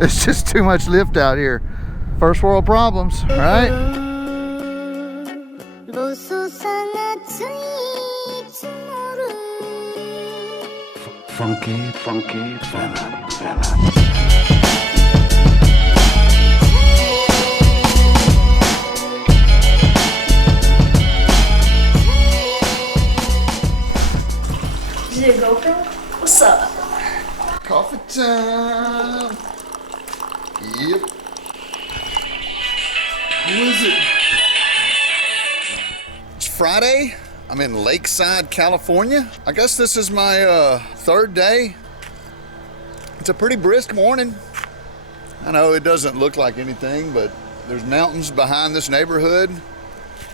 It's just too much lift out here. First world problems, right? Funky, funky, fella, fella. Is it a GoPro? What's up? Coffee time. Yep. Who is it? It's Friday. I'm in Lakeside, California. I guess this is my third day. It's a pretty brisk morning. I know it doesn't look like anything, but there's mountains behind this neighborhood.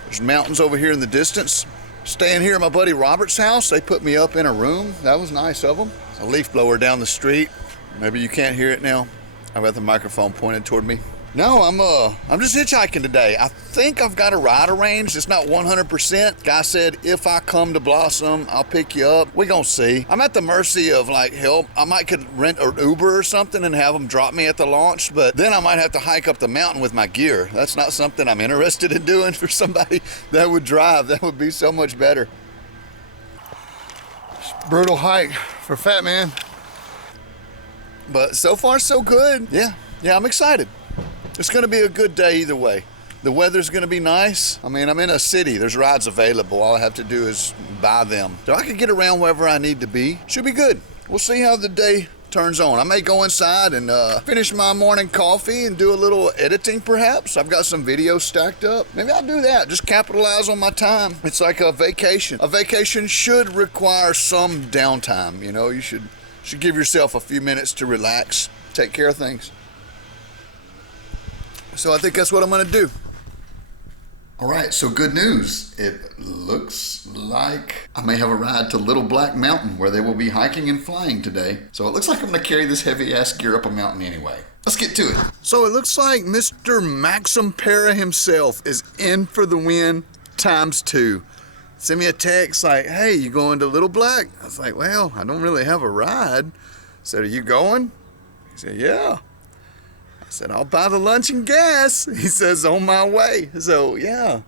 There's mountains over here in the distance. Staying here at my buddy Robert's house. They put me up in a room. That was nice of them. There's a leaf blower down the street. Maybe you can't hear it now. I've got the microphone pointed toward me. No, I'm just hitchhiking today. I think I've got a ride arranged. It's not 100%. Guy said, if I come to Blossom, I'll pick you up. We gonna see. I'm at the mercy of like help. I might could rent an Uber or something and have them drop me at the launch, but then I might have to hike up the mountain with my gear. That's not something I'm interested in doing for somebody that would drive. That would be so much better. Brutal hike for Fat Man. But so far so good. Yeah, I'm excited. It's gonna be a good day either way. The weather's gonna be nice. I mean, I'm in a city, there's rides available. All I have to do is buy them. So I can get around wherever I need to be. Should be good. We'll see how the day turns on. I may go inside and finish my morning coffee and do a little editing perhaps. I've got some videos stacked up. Maybe I'll do that, just capitalize on my time. It's like a vacation. A vacation should require some downtime, you know? You should give yourself a few minutes to relax, take care of things. So I think that's what I'm gonna do. All right, so good news. It looks like I may have a ride to Little Black Mountain where they will be hiking and flying today. So it looks like I'm gonna carry this heavy ass gear up a mountain anyway. Let's get to it. So it looks like Mr. Maxum Para himself is in for the win ×2. Send me a text like, hey, you going to Little Black? I was like, well, I don't really have a ride. I said, are you going? He said, yeah. I said, I'll buy the lunch and gas. He says, on my way. So yeah,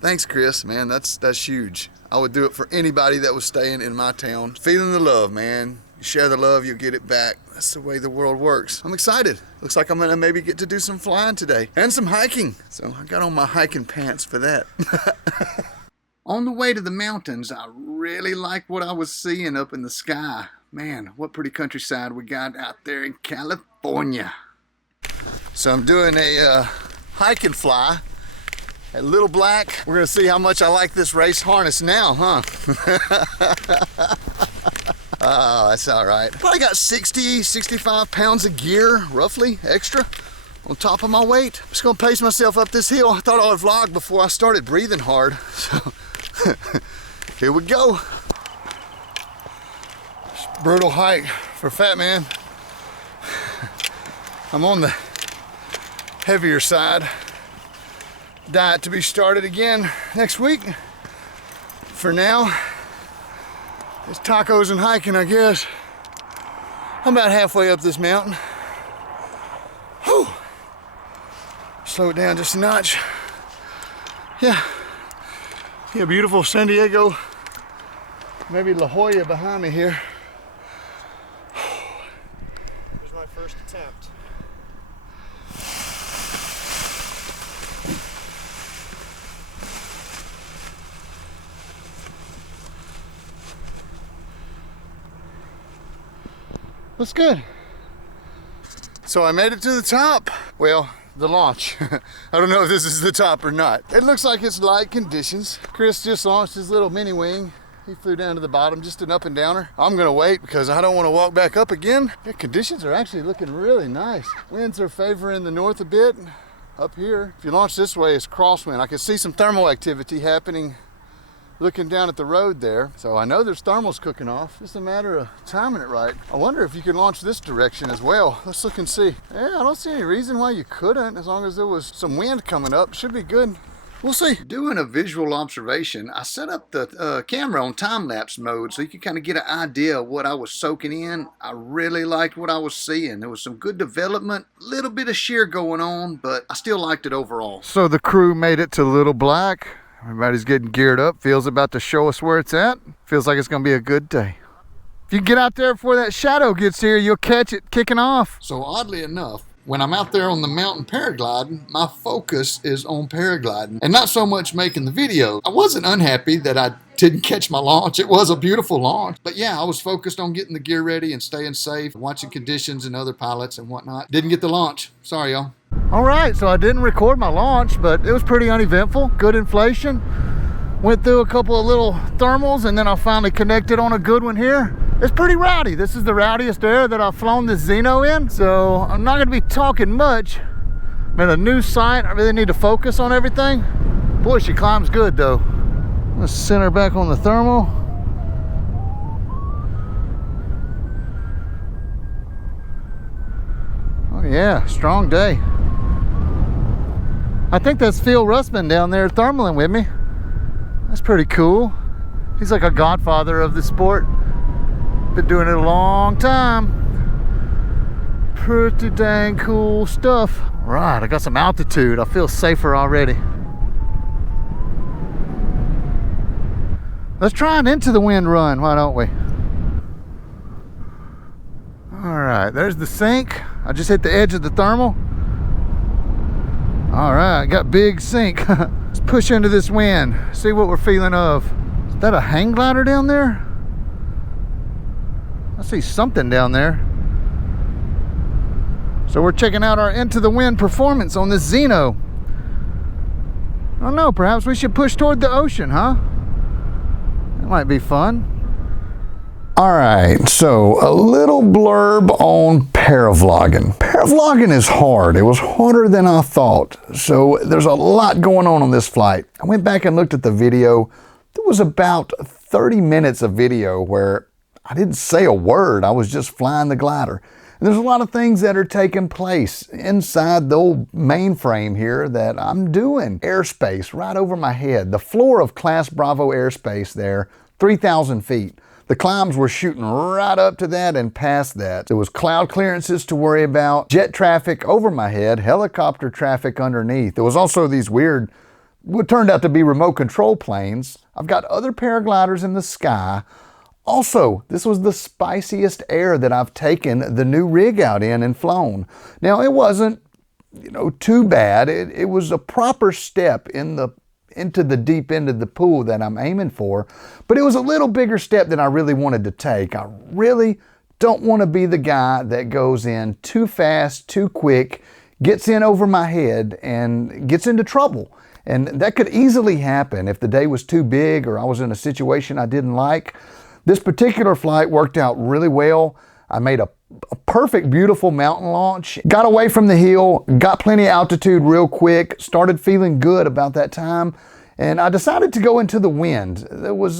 thanks Chris, man, that's huge. I would do it for anybody that was staying in my town. Feeling the love, man. You share the love, you'll get it back. That's the way the world works. I'm excited. Looks like I'm gonna maybe get to do some flying today and some hiking. So I got on my hiking pants for that. On the way to the mountains, I really liked what I was seeing up in the sky. Man, what pretty countryside we got out there in California. So I'm doing a hike and fly at Little Black. We're gonna see how much I like this race harness now, huh? Oh, that's all right. Probably got 60, 65 pounds of gear, roughly, extra, on top of my weight. Just gonna pace myself up this hill. I thought I would vlog before I started breathing hard. So here we go. Brutal hike for Fat Man. I'm on the heavier side. Diet to be started again next week. For now, it's tacos and hiking, I guess. I'm about halfway up this mountain. Whew. Slow it down just a notch. Yeah, beautiful San Diego. Maybe La Jolla behind me here. Here's my first attempt. Looks good. So I made it to the top. Well, the launch. I don't know if this is the top or not. It looks like it's light conditions. Chris just launched his little mini wing. He flew down to the bottom, just an up and downer. I'm gonna wait because I don't want to walk back up again. The conditions are actually looking really nice. Winds are favoring the north a bit. Up here, if you launch this way, it's crosswind. I can see some thermal activity happening looking down at the road there. So I know there's thermals cooking off. Just a matter of timing it right. I wonder if you could launch this direction as well. Let's look and see. Yeah, I don't see any reason why you couldn't, as long as there was some wind coming up. Should be good. We'll see. Doing a visual observation, I set up the camera on time-lapse mode so you can kind of get an idea of what I was soaking in. I really liked what I was seeing. There was some good development, a little bit of shear going on, but I still liked it overall. So the crew made it to Little Black. Everybody's getting geared up. Phil's about to show us where it's at. Feels like it's going to be a good day. If you get out there before that shadow gets here, you'll catch it kicking off. So oddly enough, when I'm out there on the mountain paragliding, my focus is on paragliding and not so much making the video. I wasn't unhappy that I didn't catch my launch. It was a beautiful launch. But yeah, I was focused on getting the gear ready and staying safe, watching conditions and other pilots and whatnot. Didn't get the launch. Sorry, y'all. All right, so I didn't record my launch, but it was pretty uneventful. Good inflation. Went through a couple of little thermals, and then I finally connected on a good one here. It's pretty rowdy. This is the rowdiest air that I've flown this Zeno in, so I'm not gonna be talking much. I'm at a new site. I really need to focus on everything. Boy, she climbs good though. Let's center back on the thermal. Oh yeah, strong day. I think that's Phil Russman down there thermaling with me. That's pretty cool. He's like a godfather of the sport. Been doing it a long time. Pretty dang cool stuff. Right, I got some altitude. I feel safer already. Let's try an into the wind run, why don't we? All right, there's the sink. I just hit the edge of the thermal. All right, got big sink. Let's push into this wind, see what we're feeling of. Is that a hang glider down there? I see something down there. So we're checking out our into the wind performance on this Zeno. I don't know, perhaps we should push toward the ocean, huh? That might be fun. All right, so a little blurb on paravlogging. Paravlogging is hard. It was harder than I thought. So there's a lot going on this flight. I went back and looked at the video. There was about 30 minutes of video where I didn't say a word. I was just flying the glider. And there's a lot of things that are taking place inside the old mainframe here that I'm doing. Airspace right over my head. The floor of Class Bravo airspace there, 3,000 feet. The climbs were shooting right up to that and past that. There was cloud clearances to worry about, jet traffic over my head, helicopter traffic underneath. There was also these weird, what turned out to be remote control planes. I've got other paragliders in the sky. Also, this was the spiciest air that I've taken the new rig out in and flown. Now, it wasn't, too bad. It was a proper step into the deep end of the pool that I'm aiming for, but it was a little bigger step than I really wanted to take. I really don't want to be the guy that goes in too fast, too quick, gets in over my head and gets into trouble. And that could easily happen if the day was too big or I was in a situation I didn't like. This particular flight worked out really well. I made a perfect, beautiful mountain launch, got away from the hill, got plenty of altitude real quick, started feeling good about that time, and I decided to go into the wind. There was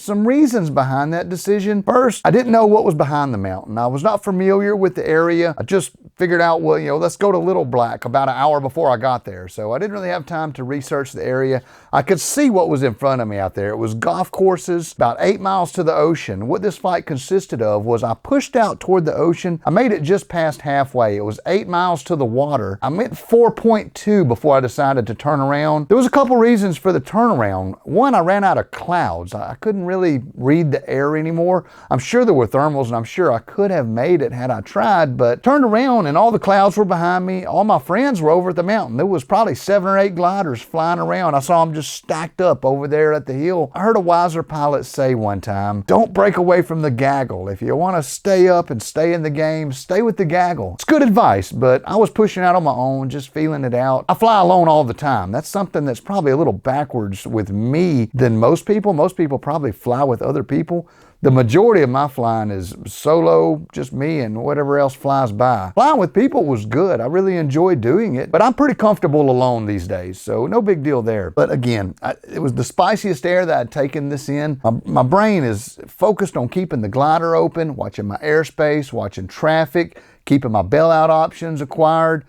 some reasons behind that decision. First, I didn't know what was behind the mountain. I was not familiar with the area. I just figured out, well, let's go to Little Black about an hour before I got there. So I didn't really have time to research the area. I could see what was in front of me out there. It was golf courses about 8 miles to the ocean. What this flight consisted of was I pushed out toward the ocean. I made it just past halfway. It was 8 miles to the water. I went 4.2 before I decided to turn around. There was a couple reasons for the turnaround. One, I ran out of clouds. I couldn't really read the air anymore. I'm sure there were thermals and I'm sure I could have made it had I tried, but turned around and all the clouds were behind me. All my friends were over at the mountain. There was probably 7 or 8 gliders flying around. I saw them just stacked up over there at the hill. I heard a wiser pilot say one time, don't break away from the gaggle. If you want to stay up and stay in the game, stay with the gaggle. It's good advice, but I was pushing out on my own, just feeling it out. I fly alone all the time. That's something that's probably a little backwards with me than most people. Most people probably fly with other people. The majority of my flying is solo, just me and whatever else flies by. Flying with people was good. I really enjoyed doing it, but I'm pretty comfortable alone these days, so no big deal there. But again, it was the spiciest air that I'd taken this in. My brain is focused on keeping the glider open, watching my airspace, watching traffic, keeping my bailout options acquired.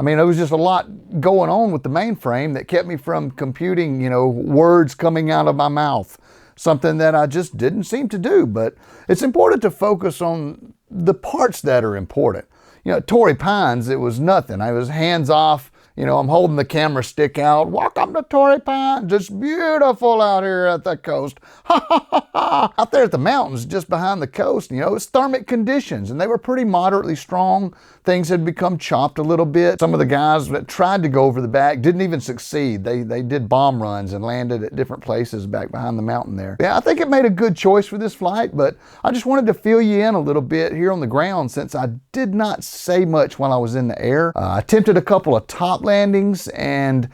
I mean, there was just a lot going on with the mainframe that kept me from computing, words coming out of my mouth. Something that I just didn't seem to do. But it's important to focus on the parts that are important. At Torrey Pines, it was nothing. I was hands off. I'm holding the camera stick out. Welcome to Torrey Pines. It's beautiful out here at the coast. Out there at the mountains, just behind the coast, it's thermic conditions, and they were pretty moderately strong. Things had become chopped a little bit. Some of the guys that tried to go over the back didn't even succeed. They did bomb runs and landed at different places back behind the mountain there. Yeah, I think it made a good choice for this flight, but I just wanted to fill you in a little bit here on the ground since I did not say much while I was in the air. I attempted a couple of top landings and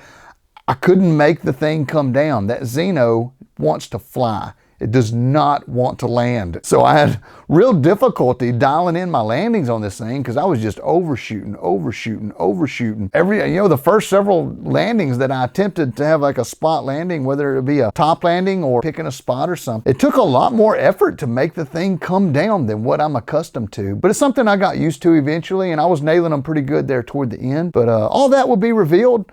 I couldn't make the thing come down. That Zeno wants to fly. It does not want to land. So I had real difficulty dialing in my landings on this thing because I was just overshooting. The first several landings that I attempted to have like a spot landing, whether it be a top landing or picking a spot or something, it took a lot more effort to make the thing come down than what I'm accustomed to. But it's something I got used to eventually, and I was nailing them pretty good there toward the end. But all that will be revealed.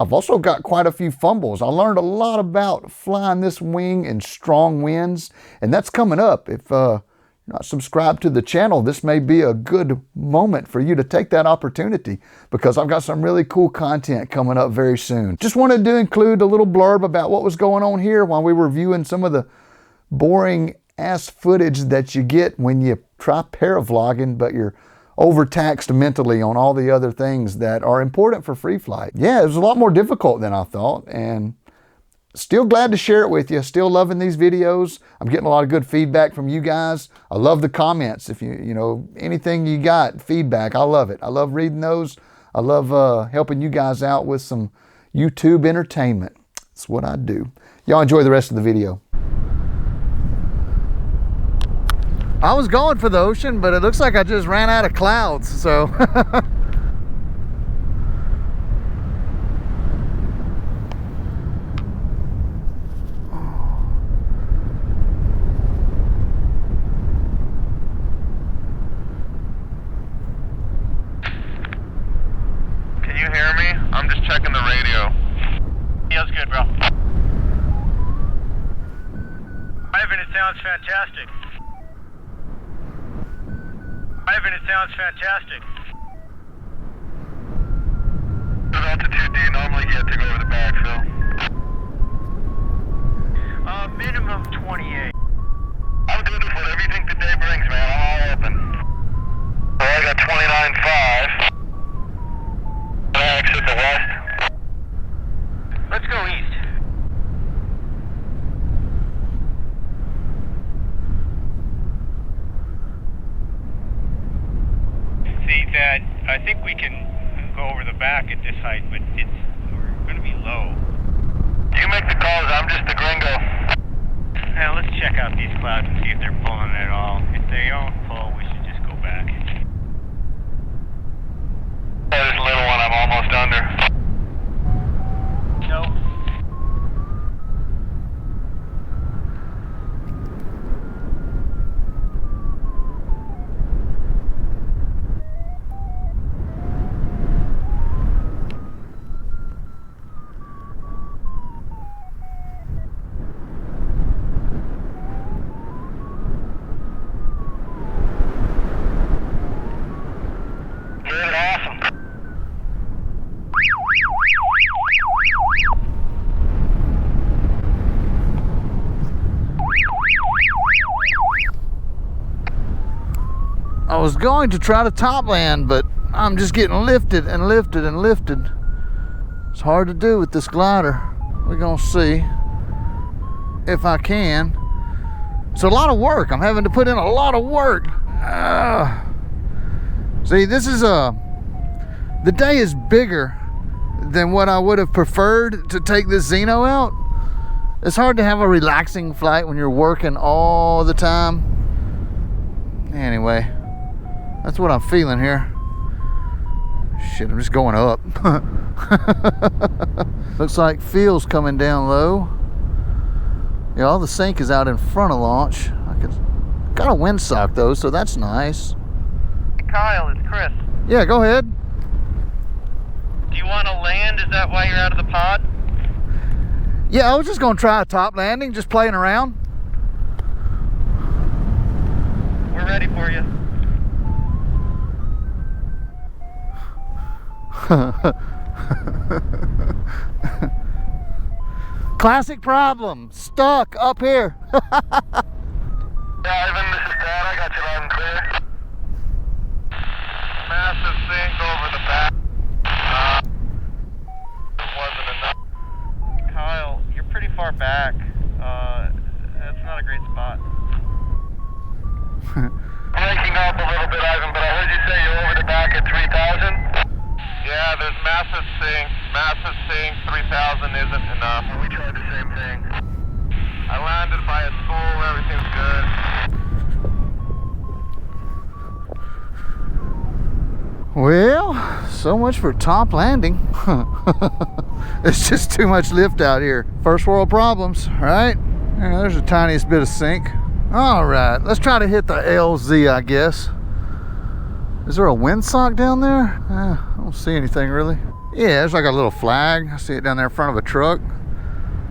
I've also got quite a few fumbles. I learned a lot about flying this wing in strong winds, and that's coming up. If you're not subscribed to the channel, this may be a good moment for you to take that opportunity because I've got some really cool content coming up very soon. Just wanted to include a little blurb about what was going on here while we were viewing some of the boring ass footage that you get when you try paravlogging, but you're overtaxed mentally on all the other things that are important for free flight. Yeah, it was a lot more difficult than I thought, and still glad to share it with you. Still loving these videos. I'm getting a lot of good feedback from you guys. I love the comments. If anything you got, feedback, I love it. I love reading those. I love helping you guys out with some YouTube entertainment. That's what I do. Y'all enjoy the rest of the video. I was going for the ocean, but it looks like I just ran out of clouds, so. Can you hear me? I'm just checking the radio. Yeah, that's good, bro. Ivan, it sounds fantastic. Ivan, it sounds fantastic. What altitude do you normally get to go over the backfill? Minimum 28. I'm good with whatever you think the day brings, man. I'm all open. Well, I got 29.5. I exit the west. Let's go east. That I think we can go over the back at this height, but we're going to be low. You make the calls, I'm just the gringo. Now let's check out these clouds and see if they're pulling at all. If they don't pull, we should just go back. There's a little one I'm almost under. Nope. I was going to try to top land, but I'm just getting lifted and lifted and lifted. It's hard to do with this glider. We're gonna see if I can. It's a lot of work. I'm having to put in a lot of work. See, this is the day is bigger than what I would have preferred to take this Zeno out. It's hard to have a relaxing flight when you're working all the time. Anyway, that's what I'm feeling here. Shit, I'm just going up. Looks like field's coming down low. Yeah, all the sink is out in front of launch. Got a windsock though, so that's nice. Kyle, it's Chris. Yeah, go ahead. Do you want to land? Is that why you're out of the pod? Yeah, I was just gonna try a top landing, just playing around. We're ready for you. Classic problem, stuck up here. Yeah, Ivan, this is Dad. I got you loud and clear. Massive sink over the back. It wasn't enough. Kyle, you're pretty far back. That's not a great spot. Breaking up a little bit, Ivan, but I heard you say you're over the back at 3,000? Yeah, there's massive sink. Massive sink, 3,000 isn't enough. We tried the same thing. I landed by a school, everything's good. Well, so much for top landing. It's just too much lift out here. First world problems, right? Yeah, there's the tiniest bit of sink. All right, let's try to hit the LZ, I guess. Is there a windsock down there? I don't see anything really. Yeah, there's like a little flag. I see it down there in front of a truck.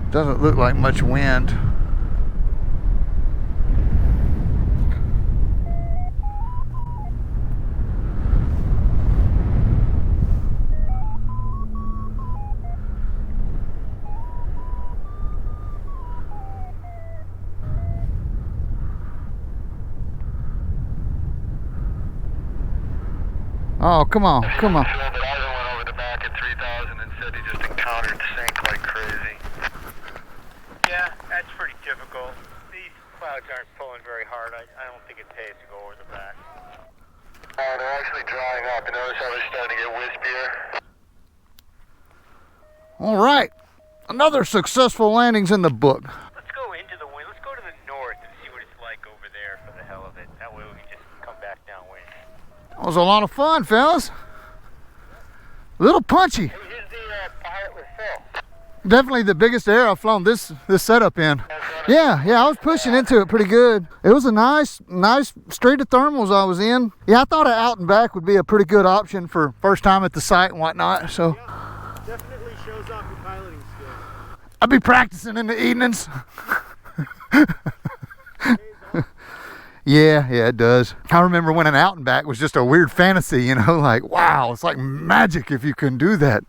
Doesn't look like much wind. Oh, come on, come on. Ivan went over the back at 3,000 and said he just encountered sink like crazy. Yeah, that's pretty typical. These clouds aren't pulling very hard. I don't think it pays to go over the back. Oh, they're actually drying up. You notice how they're starting to get wispier? All right, another successful landings in the book. Let's go into the wind. Let's go to the north and see what it's like over there for the hell of it. That way we can just come back downwind. That was a lot of fun, fellas. A little punchy. Here's the pilotless fill. Definitely the biggest air I've flown this setup in. Yeah, I was pushing into it pretty good. It was a nice street of thermals I was in. Yeah, I thought an out and back would be a pretty good option for first time at the site and whatnot. So Definitely shows off your piloting skills. I'll be practicing in the evenings. Yeah, it does. I remember when an out and back was just a weird fantasy, you know, like, wow, it's like magic if you can do that.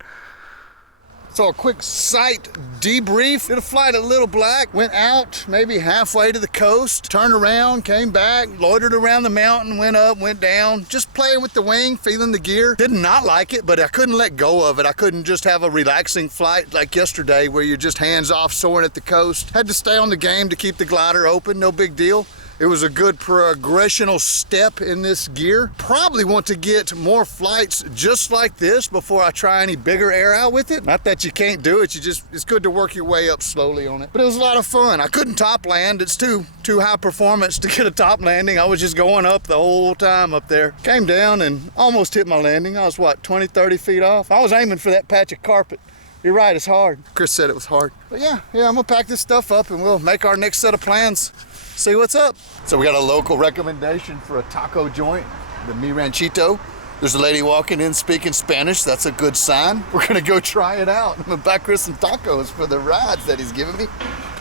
So a quick site debrief. Did a flight at Little Black, went out maybe halfway to the coast, turned around, came back, loitered around the mountain, went up, went down, just playing with the wing, feeling the gear. Did not like it, but I couldn't let go of it. I couldn't just have a relaxing flight like yesterday where you're just hands off soaring at the coast. Had to stay on the game to keep the glider open, no big deal. It was a good progressional step in this gear. Probably want to get more flights just like this before I try any bigger air out with it. Not that you can't do it, it's good to work your way up slowly on it. But it was a lot of fun. I couldn't top land. It's too high performance to get a top landing. I was just going up the whole time up there. Came down and almost hit my landing. I was what, 20, 30 feet off? I was aiming for that patch of carpet. You're right, it's hard. Chris said it was hard. But yeah, I'm gonna pack this stuff up and we'll make our next set of plans. See what's up. So we got a local recommendation for a taco joint, the Mi Ranchito. There's a lady walking in speaking Spanish. That's a good sign. We're gonna go try it out. I'm gonna buy Chris some tacos for the rides that he's giving me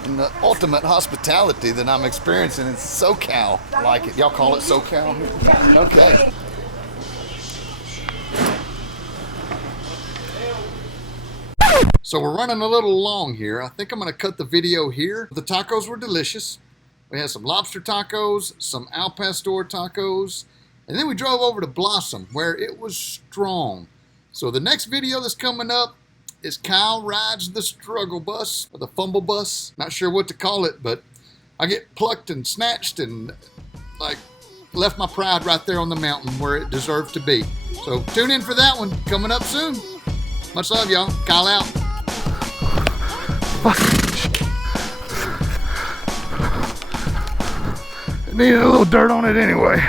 and the ultimate hospitality that I'm experiencing in SoCal. I like it. Y'all call it SoCal? Okay. So we're running a little long here. I think I'm gonna cut the video here. The tacos were delicious. We had some lobster tacos, some al pastor tacos, and then we drove over to Blossom where it was strong. So the next video that's coming up is Kyle rides the struggle bus or the fumble bus. Not sure what to call it, but I get plucked and snatched and like left my pride right there on the mountain where it deserved to be. So tune in for that one coming up soon. Much love, y'all. Kyle out. It needed a little dirt on it anyway.